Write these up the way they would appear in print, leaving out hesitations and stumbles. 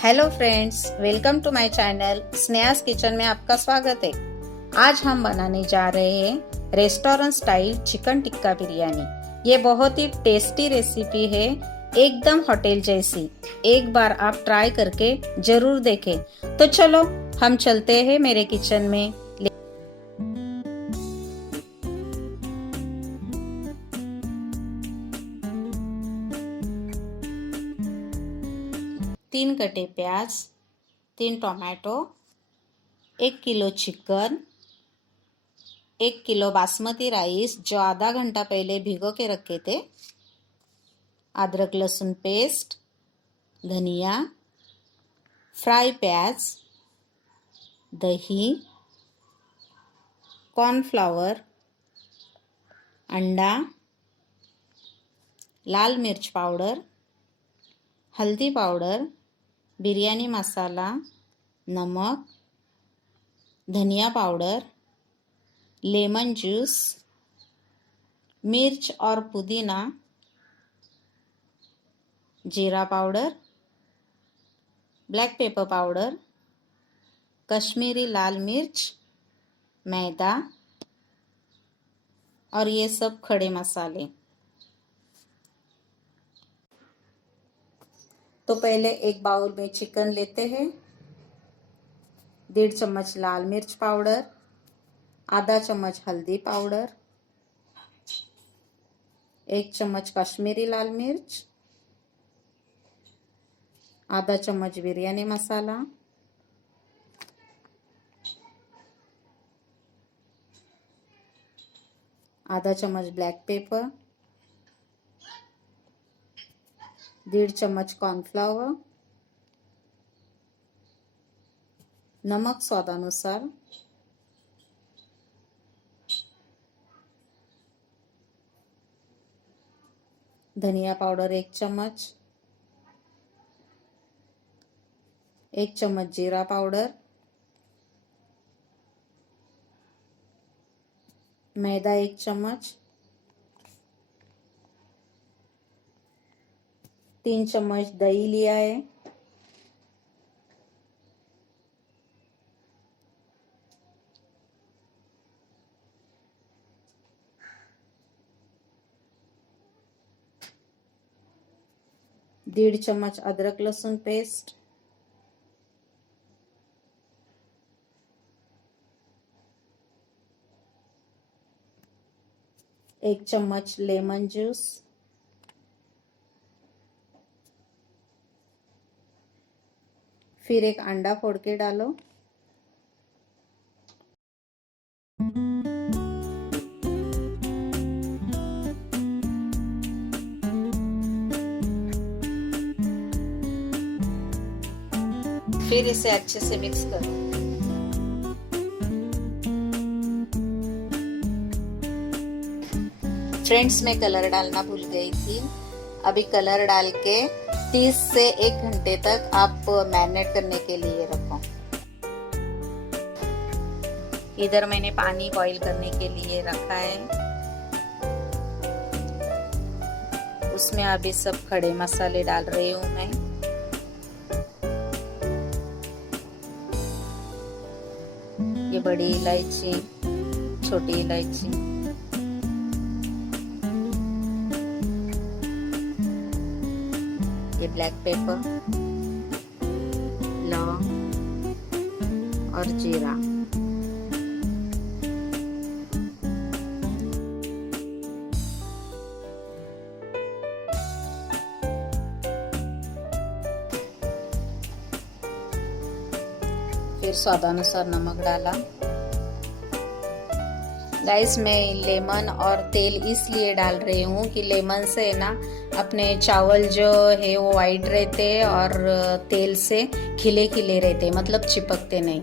Hello friends, welcome to my channel Sneha's kitchen में आपका स्वागत है। आज हम बनाने जा रहे हैं रेस्टोरेंट स्टाइल चिकन टिक्का बिरयानी। ये बहुत ही टेस्टी रेसिपी है, एकदम होटल जैसी। एक बार आप ट्राई करके जरूर देखें। तो चलो हम चलते हैं मेरे किचन में। 3 कटे प्याज, 3 टोमेटो, 1 किलो चिकन, 1 किलो बासमती राइस जो आधा घंटा पहले भिगो के रखे थे, अदरक लहसुन पेस्ट, धनिया, फ्राई प्याज, दही, कॉर्नफ्लावर, अंडा, लाल मिर्च पाउडर, हल्दी पाउडर, बिरयानी मसाला, नमक, धनिया पाउडर, लेमन जूस, मिर्च और पुदीना, जीरा powder, black pepper powder, Kashmiri लाल मिर्च, मैदा और ये सब खड़े मसाले। तो पहले एक बाउल में चिकन लेते हैं, 1.5 चम्मच लाल मिर्च पाउडर, आधा चम्मच हल्दी पाउडर, 1 चम्मच कश्मीरी लाल मिर्च, आधा चम्मच बिरयानी मसाला, आधा चम्मच ब्लैक पेपर, 1.5 चम्मच कॉर्नफ्लावर, नमक स्वादानुसार, धनिया पाउडर 1 चम्मच, 1 चम्मच जीरा पाउडर, मैदा 1 चम्मच, 3 चम्मच दही लिया है, डेढ़ चम्मच अदरक लहसुन पेस्ट, एक चम्मच लेमन जूस, फिर एक अंडा फोड़ के डालो, फिर इसे अच्छे से मिक्स करो। फ्रेंड्स, मैं कलर डालना भूल गई थी। अभी कलर डाल के 30 से 1 घंटे तक आप मैरिनेट करने के लिए रखो। इधर मैंने पानी बॉईल करने के लिए रखा है, उसमें अभी सब खड़े मसाले डाल रही हूँ मैं। ये बड़ी इलायची, छोटी इलायची, ये ब्लैक पेपर, लौंग और जीरा। फिर स्वादानुसार नमक डाला। गाइस, मैं लेमन और तेल इसलिए डाल रही हूँ कि लेमन से ना अपने चावल जो है वो वाइट रहते और तेल से खिले खिले रहते, मतलब चिपकते नहीं।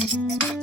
Mm-hmm.